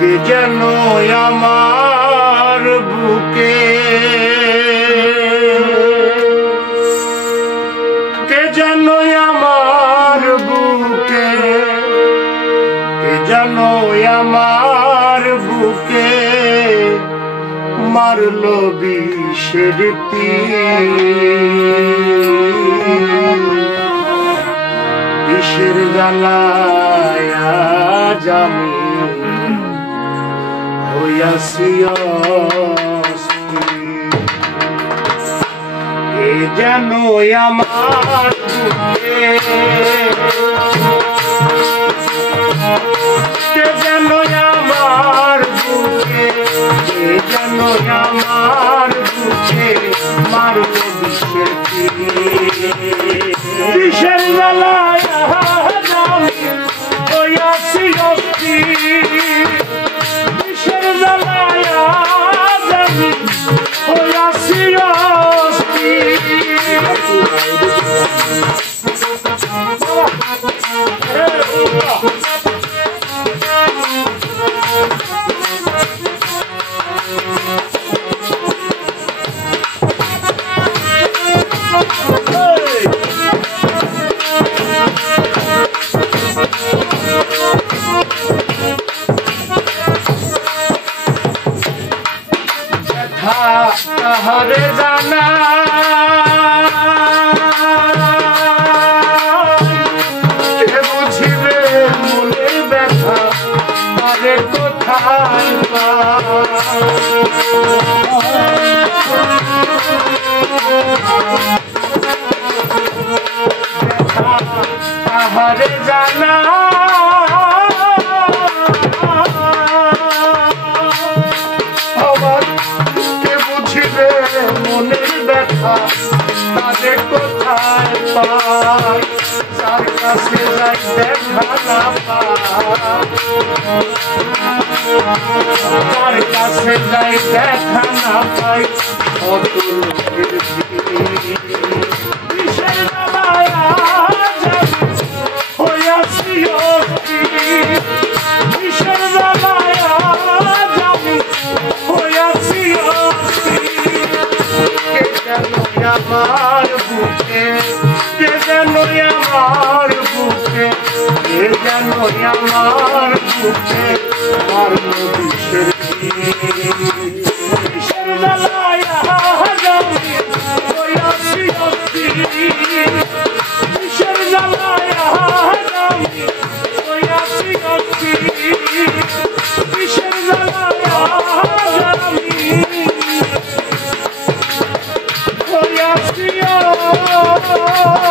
কে যেন আমার বুকে, কে যেন আমার বুকে, কে যেন আমার বুকে মারলো বিষের তীর। বিষের জ্বালায় আজ আমি হইয়াছি অস্থির। কে যেন আমার বুকে, কে যেন আমার বুকে, কে যেন আমার বুকে মারলো বিষের তীর। বিষের জ্বালায় আজ আমি হইয়াছি অস্থির। বিষের জ্বালায় আজ আমি হইয়াছি অস্থির। তাহারে জানা কে বুঝিবে মনের ব্যথা, তারে কোথায় তাহারে জানা মনের ব্যথা, তাদের কোথায় পাই, যার কাছে যাই দেখা না পাই, যার কাছে যাই দেখা না পাই কত লোকের বিষের জ্বালায় আজ আমি হইয়াছি অস্থির। বিষের জ্বালায় আজ আমি হইয়াছি অস্থির। কে যেন আমার বুকে, কে যেন আমার বুকে, কে যেন আমার বুকে মারলো বিষের তীর। বিষের জ্বালায় আজ আমি হইয়াছি অস্থির। বিষের জ্বালায় আজ আমি হইয়াছি অস্থির। বিষের জ্বালায় আজ আমি হইয়াছি অস্থির।